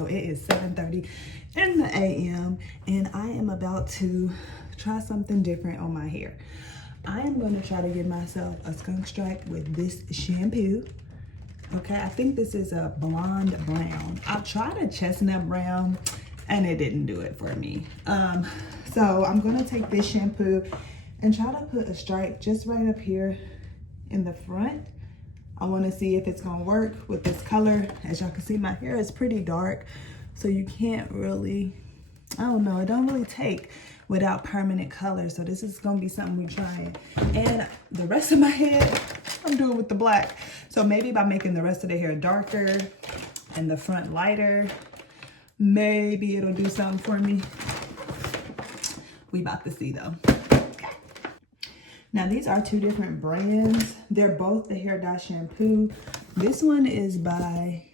So it is 7:30 in the a.m. and I am about to try something different on my hair. I am going to try to give myself a skunk strike with this shampoo. Okay, I think this is a blonde brown. I tried a chestnut brown and it didn't do it for me. So I'm gonna take this shampoo and try to put a strike just right up here in the front. I wanna see if it's gonna work with this color. As y'all can see, my hair is pretty dark, so you can't really, I don't know, it don't really take without permanent color. So this is gonna be something we're trying. And the rest of my head, I'm doing with the black. So maybe by making the rest of the hair darker and the front lighter, maybe it'll do something for me. We about to see though. Now these are two different brands. They're both the hair dye shampoo. This one is by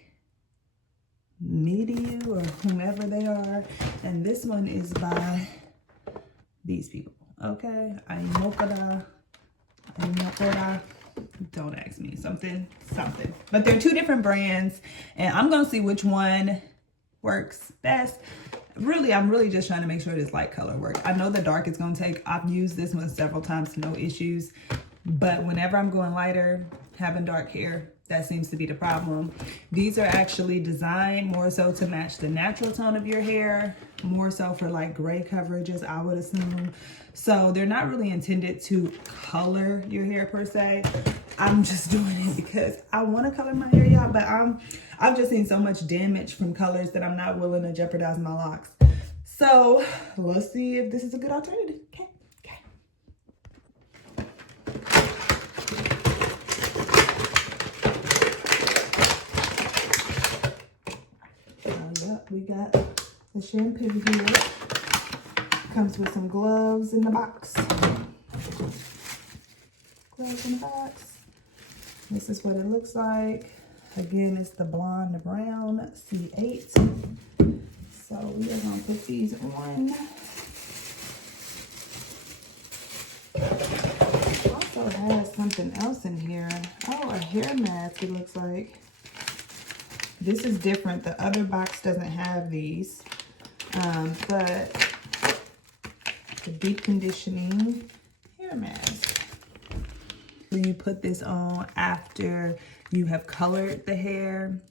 Remedies or whomever they are. And this one is by these people. Okay, Aymokoda. Don't ask me, something. But they're two different brands and I'm gonna see which one works best. Really, I'm really just trying to make sure this light color works. I know the dark is gonna take, I've used this one several times, no issues. But whenever I'm going lighter, having dark hair, that seems to be the problem. These are actually designed more so to match the natural tone of your hair, more so for like gray coverages, I would assume. So they're not really intended to color your hair per se. I'm just doing it because I want to color my hair, y'all, but I've just seen so much damage from colors that I'm not willing to jeopardize my locks. So let's see if this is a good alternative. Okay. Yep, we got the shampoo here. Comes with some gloves in the box. Gloves in the box. This is what it looks like. Again, it's the blonde brown C8. So we are gonna put these on. Also has something else in here. Oh, a hair mask, it looks like. This is different. The other box doesn't have these. But the deep conditioning hair mask. So you put this on after you have colored the hair.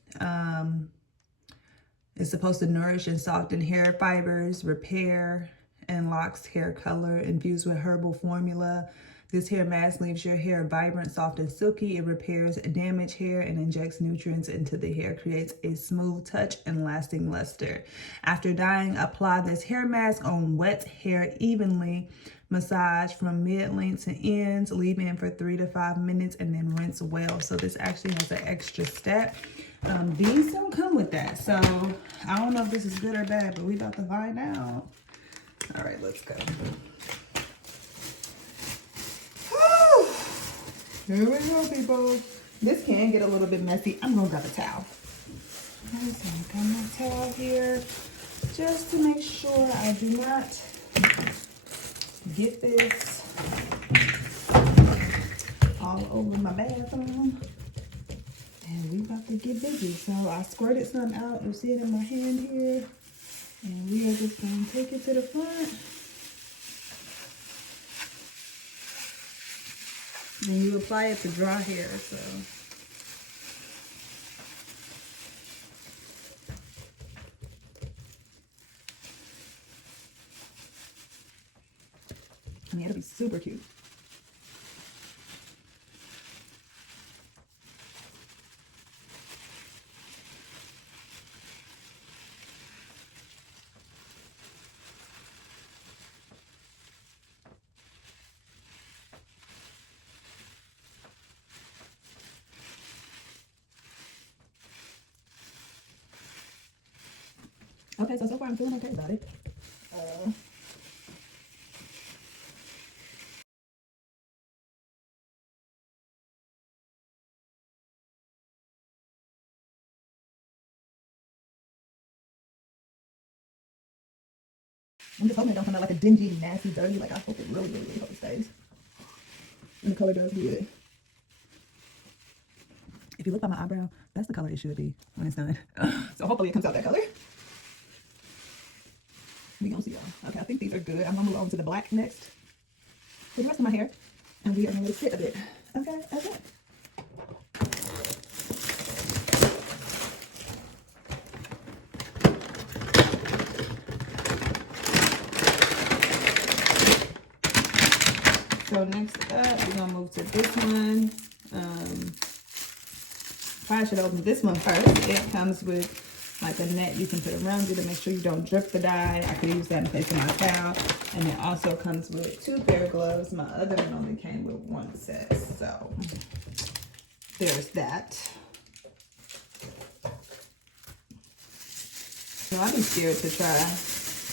It's supposed to nourish and soften hair fibers, repair and locks hair color, infused with herbal formula. This hair mask leaves your hair vibrant, soft, and silky. It repairs damaged hair and injects nutrients into the hair, creates a smooth touch and lasting luster. After dyeing, apply this hair mask on wet hair evenly. Massage from mid-length to ends, leave in for 3 to 5 minutes, and then rinse well. So this actually has an extra step. These don't come with that. So I don't know if this is good or bad, but we about to find out. All right, let's go. Here we go, people. This can get a little bit messy. I'm gonna grab a towel. Okay, so I got my towel here just to make sure I do not get this all over my bathroom. And we about to get busy. So I squirted some out. You see it in my hand here. And we are just gonna take it to the front. And you apply it to dry hair, so. I mean, it'll be super cute. Okay, so far I'm feeling okay about it. I'm just hoping it don't come out like a dingy, nasty, dirty. Like I hope it really hope it stays. And the color does good. If you look by my eyebrow, That's the color it should be when it's done. So hopefully it comes out that color. We gonna see, y'all. Okay, I think these are good. I'm gonna move on to the black next for the rest of my hair, and we are gonna let it sit a bit. Okay, that's it. So next up, we're gonna move to this one. Probably should open this one first. It comes with like a net you can put around you to make sure you don't drip the dye. I could use that in place of my towel. And it also comes with 2 pair of gloves. My other one only came with 1 set. So there's that. So I'd be scared to try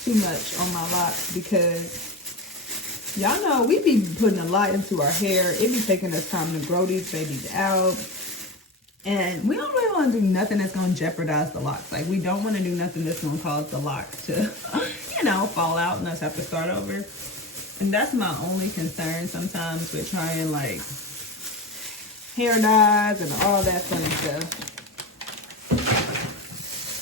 too much on my locks because y'all know we be putting a lot into our hair. It be taking us time to grow these babies out. And we don't really want to do nothing that's going to jeopardize the locks. Like, we don't want to do nothing that's going to cause the locks to, you know, fall out and us have to start over. And that's my only concern sometimes with trying, like, hair dyes and all that fun stuff.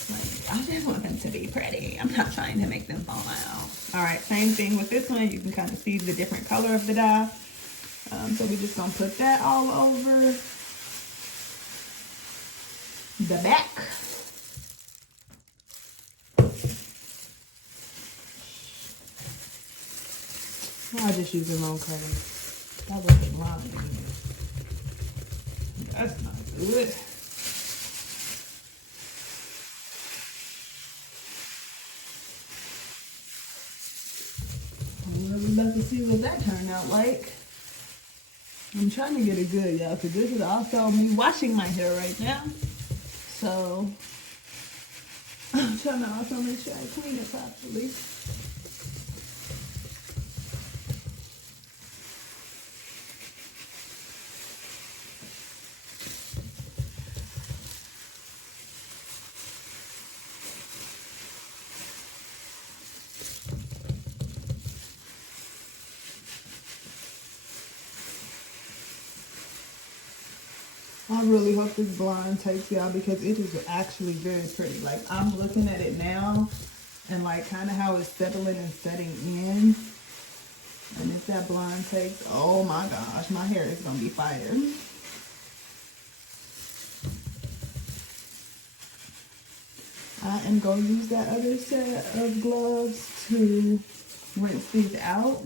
Like, I just want them to be pretty. I'm not trying to make them fall out. All right, same thing with this one. You can kind of see the different color of the dye. So we're just going to put that all over the back. I just used the wrong color. That wasn't mine. That's not good. We're about to see what that turned out like. I'm trying to get it good, y'all, because this is also me washing my hair right now. So I'm trying to also make sure I clean it properly. I really hope this blonde takes y'all because it is actually very pretty. Like, I'm looking at it now and like kind of how it's settling and setting in. And if that blonde takes, oh my gosh, my hair is gonna be fire. I am gonna use that other set of gloves to rinse these out.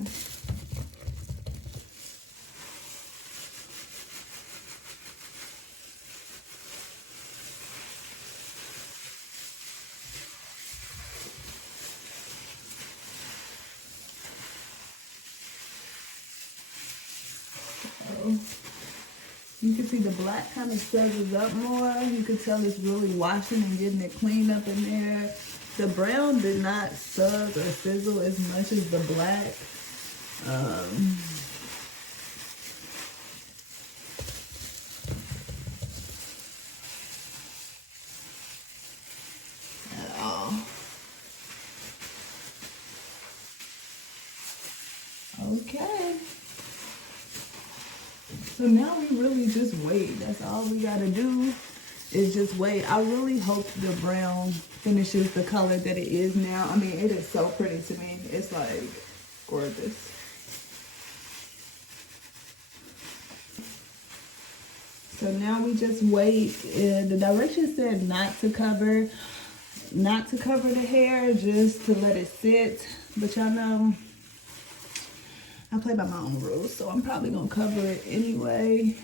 You can see the black kind of suzzles up more. You can tell it's really washing and getting it cleaned up in there. The brown did not sug or sizzle as much as the black. At all. Okay. So now we really just wait. That's all we gotta do is just wait. I really hope the brown finishes the color that it is now. I mean, it is so pretty to me. It's like gorgeous. So now we just wait. The directions said not to cover the hair, just to let it sit. But y'all know, I play by my own rules, so I'm probably gonna cover it anyway.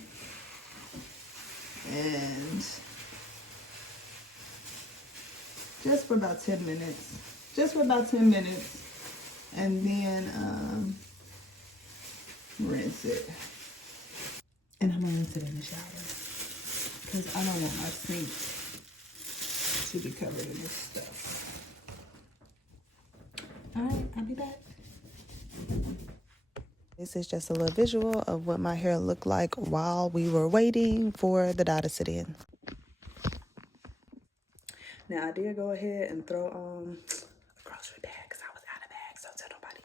And just for about 10 minutes. Just for about 10 minutes. And then rinse it. And I'm gonna rinse it in the shower, because I don't want my sink to be covered in this stuff. All right, I'll be back. This is just a little visual of what my hair looked like while we were waiting for the dye to sit in. Now, I did go ahead and throw on a grocery bag because I was out of bags, so tell nobody.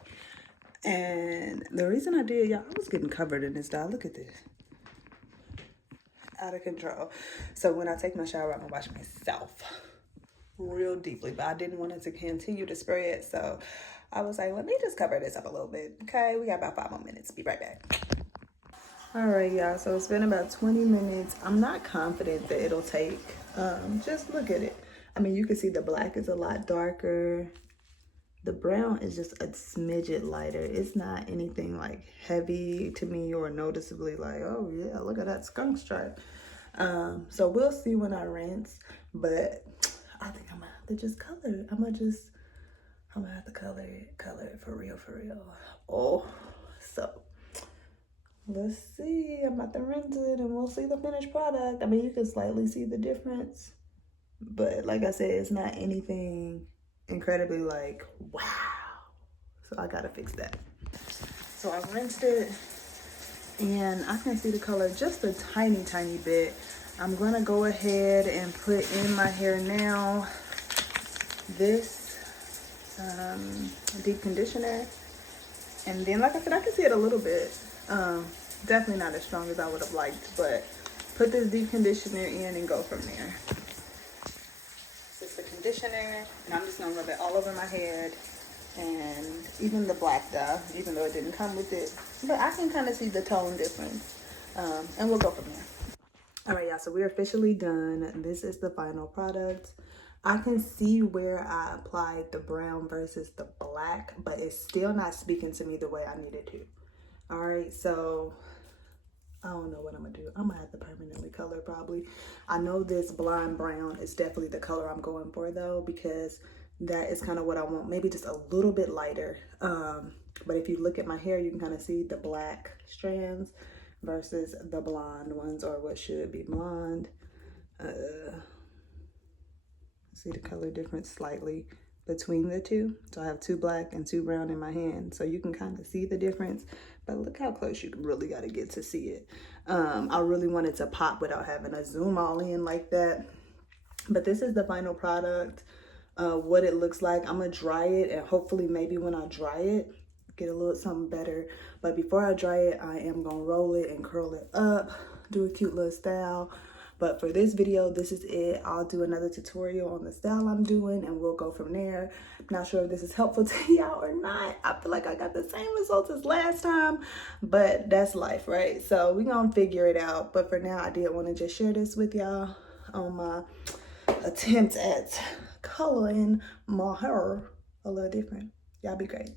And the reason I did, y'all, I was getting covered in this dye. Look at this. out of control. So when I take my shower, I'm gonna wash myself real deeply, but I didn't want it to continue to spread, so I was like, let me just cover this up a little bit. Okay, we got about 5 more minutes. Be right back. All right, y'all, so it's been about 20 minutes. I'm not confident that it'll take. Just look at it. I mean, you can see the black is a lot darker. The brown is just a smidget lighter. It's not anything like heavy to me or noticeably like, oh yeah, look at that skunk stripe. So we'll see when I rinse, but I think I'm gonna have to just color it. I'm gonna have to color it for real. Oh, so let's see. I'm about to rinse it and we'll see the finished product. I mean, you can slightly see the difference, but like I said, it's not anything incredibly like wow, so I gotta fix that. So I rinsed it and I can see the color just a tiny bit. I'm gonna go ahead and put in my hair now this deep conditioner, and then like I said, I can see it a little bit, definitely not as strong as I would have liked, but put this deep conditioner in and go from there. The conditioner, and I'm just gonna rub it all over my head, and even the black dye, even though it didn't come with it, but I can kind of see the tone difference, and we'll go from there. All right, y'all, so we're officially done. This is the final product. I can see where I applied the brown versus the black, but it's still not speaking to me the way I needed to. All right, so I don't know what I'm gonna do. I'm gonna have to permanently color probably. I know this blonde brown is definitely the color I'm going for though, because that is kind of what I want. Maybe just a little bit lighter. But if you look at my hair, you can kind of see the black strands versus the blonde ones, or what should be blonde. See the color difference slightly between the two. So I have 2 black and 2 brown in my hand, so you can kind of see the difference, but look how close you really got to get to see it. I really wanted to pop without having to zoom all in like that, but this is the final product. What it looks like. I'm gonna dry it, and hopefully maybe when I dry it get a little something better, but before I dry it, I am gonna roll it and curl it up, do a cute little style. But for this video, this is it. I'll do another tutorial on the style I'm doing, and we'll go from there. I'm not sure if this is helpful to y'all or not. I feel like I got the same results as last time, but that's life, right? So we're gonna figure it out. But for now, I did want to just share this with y'all on my attempt at coloring my hair a little different. Y'all be great.